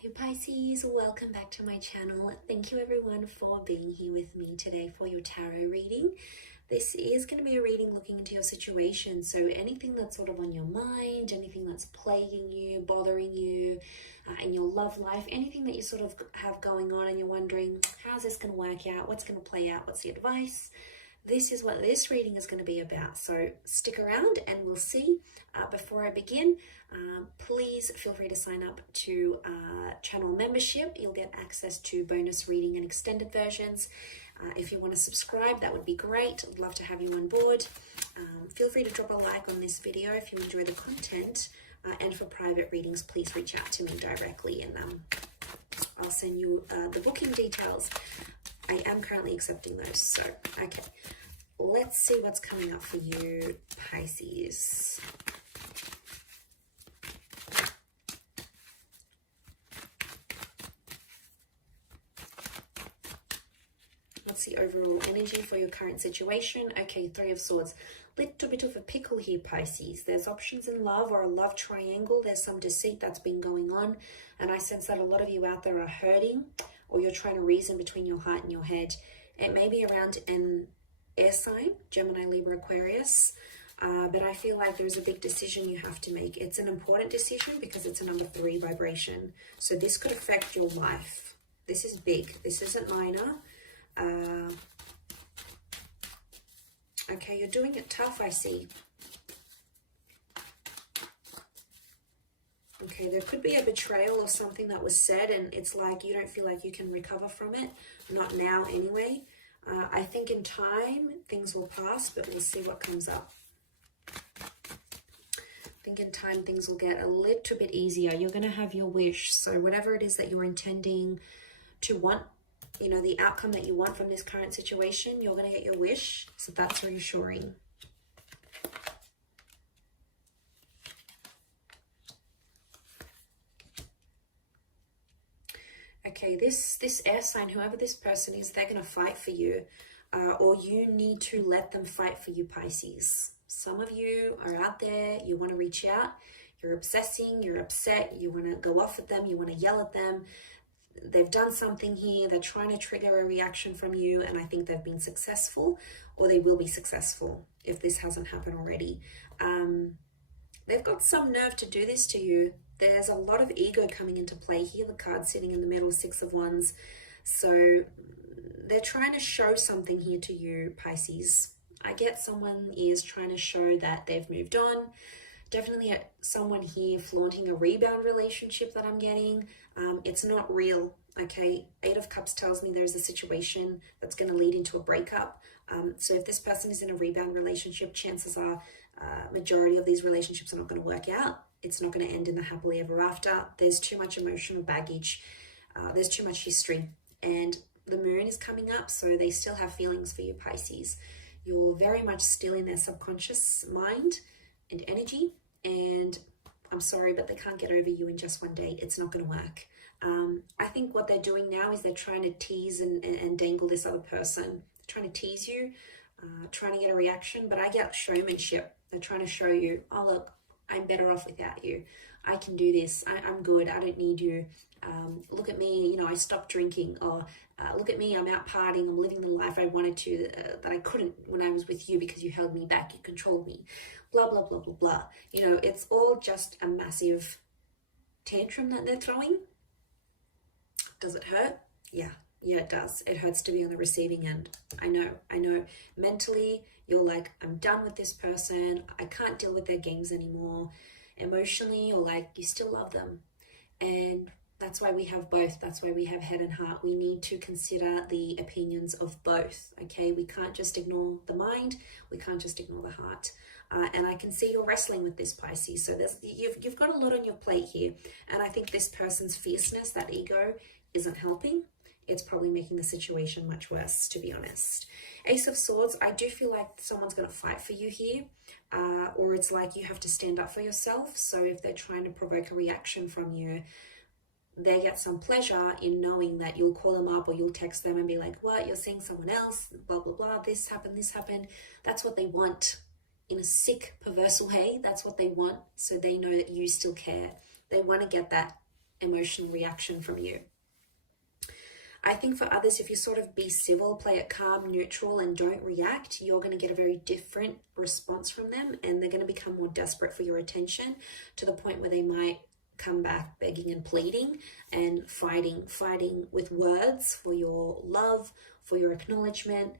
Hey Pisces, welcome back to my channel. Thank you everyone for being here with me today for your tarot reading. This is going to be a reading looking into your situation. So anything that's sort of on your mind, anything that's plaguing you, bothering you in your love life, anything that you sort of have going on and you're wondering, how's this going to work out? What's going to play out? What's the advice? This is what this reading is going to be about. So stick around and we'll see. Before I begin, please feel free to sign up to channel membership. You'll get access to bonus reading and extended versions. If you want to subscribe, that would be great. I'd love to have you on board. Feel free to drop a like on this video if you enjoy the content. And for private readings, please reach out to me directly and I'll send you the booking details. I am currently accepting those. So, okay, let's see what's coming up for you, Pisces. What's the overall energy for your current situation? Okay, Three of Swords. Little bit of a pickle here, Pisces. There's options in love or a love triangle. There's some deceit that's been going on. And I sense that a lot of you out there are hurting or you're trying to reason between your heart and your head. It may be around an air sign, Gemini, Libra, Aquarius. But I feel like there's a big decision you have to make. It's an important decision because it's a number 3 vibration. So this could affect your life. This is big. This isn't minor. Okay, you're doing it tough, I see. Okay, there could be a betrayal of something that was said and it's like you don't feel like you can recover from it. Not now anyway. I think in time things will pass, but we'll see what comes up. I think in time things will get a little bit easier. You're going to have your wish. So whatever it is that you're intending to want, you know, the outcome that you want from this current situation, you're going to get your wish. So that's reassuring. Okay, this air sign, whoever this person is, they're going to fight for you. Or you need to let them fight for you, Pisces. Some of you are out there, you want to reach out, you're obsessing, you're upset, you want to go off at them, you want to yell at them. They've done something here, they're trying to trigger a reaction from you, and I think they've been successful, or they will be successful if this hasn't happened already. They've got some nerve to do this to you. There's a lot of ego coming into play here. The card sitting in the middle, 6 of Wands. So they're trying to show something here to you, Pisces. I get someone is trying to show that they've moved on. Definitely someone here flaunting a rebound relationship that I'm getting. It's not real, okay? 8 of Cups tells me there's a situation that's going to lead into a breakup. So if this person is in a rebound relationship, chances are majority of these relationships are not going to work out. It's not going to end in the happily ever after. There's too much emotional baggage. There's too much history. And the moon is coming up, so they still have feelings for you, Pisces. You're very much still in their subconscious mind and energy. And I'm sorry, but they can't get over you in just one day. It's not going to work. I think what they're doing now is they're trying to tease and dangle this other person. They're trying to tease you, trying to get a reaction, but I get showmanship. They're trying to show you, oh, look, I'm better off without you. I can do this. I'm good. I don't need you. Look at me. You know, I stopped drinking. Or look at me. I'm out partying. I'm living the life I wanted to, that I couldn't when I was with you because you held me back. You controlled me. Blah, blah, blah, blah, blah. You know, it's all just a massive tantrum that they're throwing. Does it hurt? Yeah. Yeah, it does. It hurts to be on the receiving end. I know. Mentally, you're like, I'm done with this person. I can't deal with their games anymore. Emotionally, you're like, you still love them. And that's why we have both. That's why we have head and heart. We need to consider the opinions of both, okay? We can't just ignore the mind. We can't just ignore the heart. And I can see you're wrestling with this, Pisces. So you've got a lot on your plate here. And I think this person's fierceness, that ego, isn't helping. It's probably making the situation much worse, to be honest. Ace of Swords, I do feel like someone's going to fight for you here. Or it's like you have to stand up for yourself. So if they're trying to provoke a reaction from you, they get some pleasure in knowing that you'll call them up or you'll text them and be like, what, you're seeing someone else, blah, blah, blah, this happened. That's what they want. In a sick, perverse way, that's what they want. So they know that you still care. They want to get that emotional reaction from you. I think for others, if you sort of be civil, play it calm, neutral, and don't react, you're going to get a very different response from them, and they're going to become more desperate for your attention, to the point where they might come back begging and pleading and fighting with words for your love, for your acknowledgement,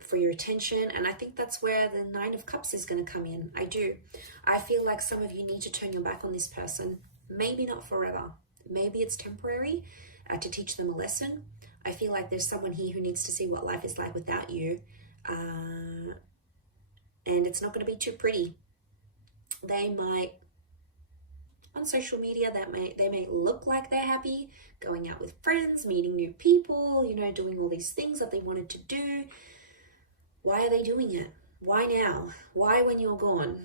for your attention. And I think that's where the Nine of Cups is going to come in. I feel like some of you need to turn your back on this person. Maybe not forever. Maybe it's temporary, to teach them a lesson. I feel like there's someone here who needs to see what life is like without you. And it's not going to be too pretty. They might, on social media, they may look like they're happy, going out with friends, meeting new people, doing all these things that they wanted to do. Why are they doing it? Why now? Why when you're gone?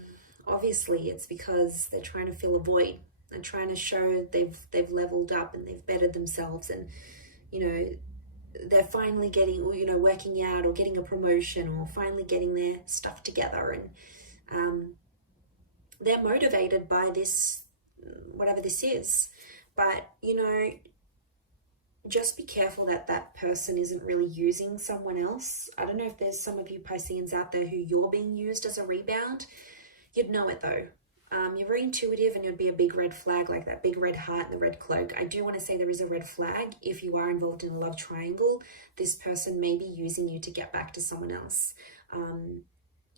Obviously, it's because they're trying to fill a void and trying to show they've leveled up and they've bettered themselves, and they're finally getting, working out or getting a promotion or finally getting their stuff together, and they're motivated by this, whatever this is. But just be careful that that person isn't really using someone else. I don't know if there's some of you Pisceans out there who you're being used as a rebound. You'd know it though. You're very intuitive, and it'd be a big red flag, like that big red heart and the red cloak. I do want to say there is a red flag. If you are involved in a love triangle, this person may be using you to get back to someone else.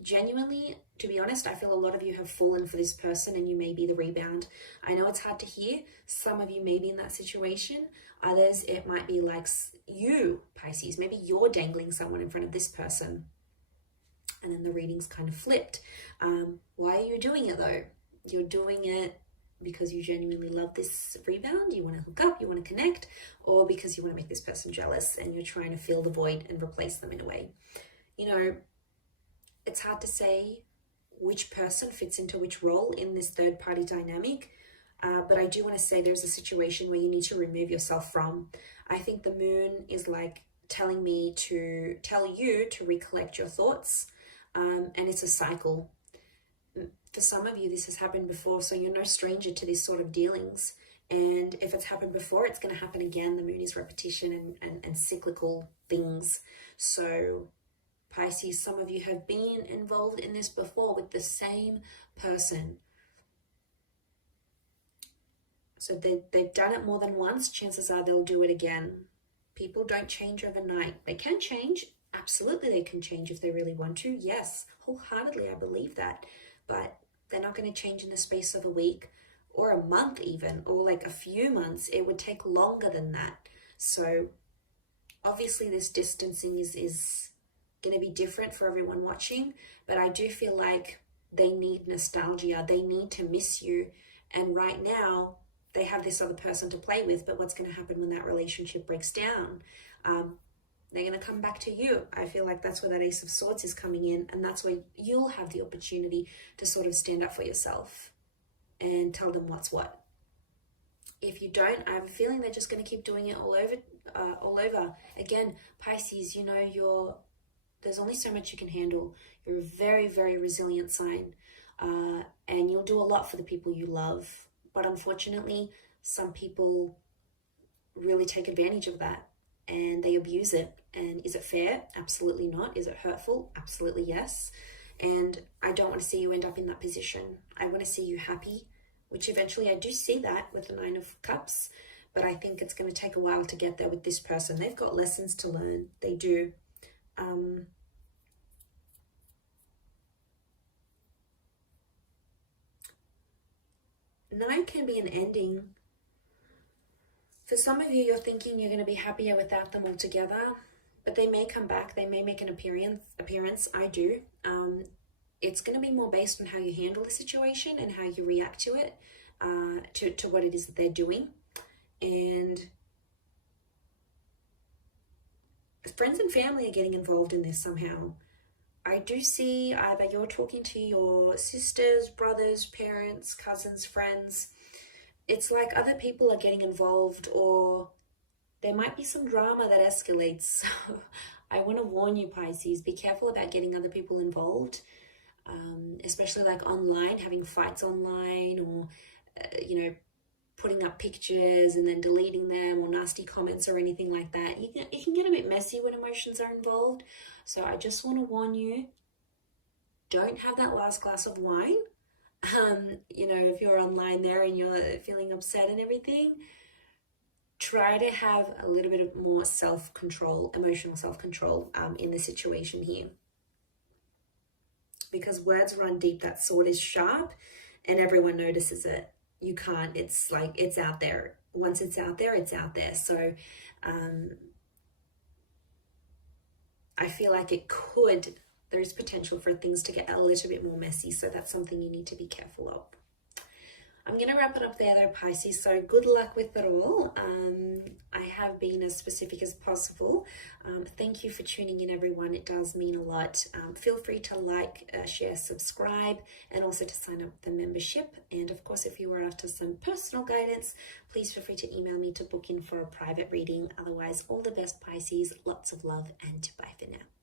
Genuinely, to be honest, I feel a lot of you have fallen for this person, and you may be the rebound. I know it's hard to hear. Some of you may be in that situation. Others, it might be like you, Pisces. Maybe you're dangling someone in front of this person, and then the reading's kind of flipped. Why are you doing it though? You're doing it because you genuinely love this rebound, you want to hook up, you want to connect, or because you want to make this person jealous and you're trying to fill the void and replace them in a way. It's hard to say which person fits into which role in this third party dynamic, but I do want to say there's a situation where you need to remove yourself from. I think the moon is like telling me to tell you to recollect your thoughts, and it's a cycle. For some of you, this has happened before, so you're no stranger to these sort of dealings. And if it's happened before, it's going to happen again. The moon is repetition and cyclical things. So Pisces, some of you have been involved in this before with the same person. So they've done it more than once. Chances are they'll do it again. People don't change overnight. They can change. Absolutely, they can change if they really want to. Yes, wholeheartedly, I believe that. But they're not going to change in the space of a week or a month even, or like a few months. It would take longer than that. So obviously this distancing is going to be different for everyone watching, but I do feel like they need nostalgia. They need to miss you. And right now they have this other person to play with, but what's going to happen when that relationship breaks down? They're going to come back to you. I feel like that's where that Ace of Swords is coming in, and that's where you'll have the opportunity to sort of stand up for yourself and tell them what's what. If you don't, I have a feeling they're just going to keep doing it all over. Again, Pisces, there's only so much you can handle. You're a very, very resilient sign, and you'll do a lot for the people you love. But unfortunately, some people really take advantage of that and they abuse it. And is it fair? Absolutely not. Is it hurtful? Absolutely yes. And I don't want to see you end up in that position. I want to see you happy, which eventually I do see that with the Nine of Cups, but I think it's going to take a while to get there with this person. They've got lessons to learn. They do. Nine can be an ending. For some of you, you're thinking you're going to be happier without them altogether, but they may come back. They may make an appearance. I do. It's going to be more based on how you handle the situation and how you react to it, to what it is that they're doing. And friends and family are getting involved in this somehow. I do see either you're talking to your sisters, brothers, parents, cousins, friends. It's like other people are getting involved, or there might be some drama that escalates. So I want to warn you, Pisces, be careful about getting other people involved, especially like online, having fights online, or, putting up pictures and then deleting them, or nasty comments or anything like that. It can get a bit messy when emotions are involved. So I just want to warn you, don't have that last glass of wine. You know, if you're online there and you're feeling upset and everything, try to have a little bit of more self-control, emotional self-control in the situation here. Because words run deep, that sword is sharp and everyone notices it. You can't, it's like, it's out there. Once it's out there, it's out there. So I feel like there's potential for things to get a little bit more messy. So that's something you need to be careful of. I'm going to wrap it up there though, Pisces. So good luck with it all. I have been as specific as possible. Thank you for tuning in, everyone. It does mean a lot. Feel free to like, share, subscribe, and also to sign up the membership. And of course, if you are after some personal guidance, please feel free to email me to book in for a private reading. Otherwise, all the best, Pisces. Lots of love and bye for now.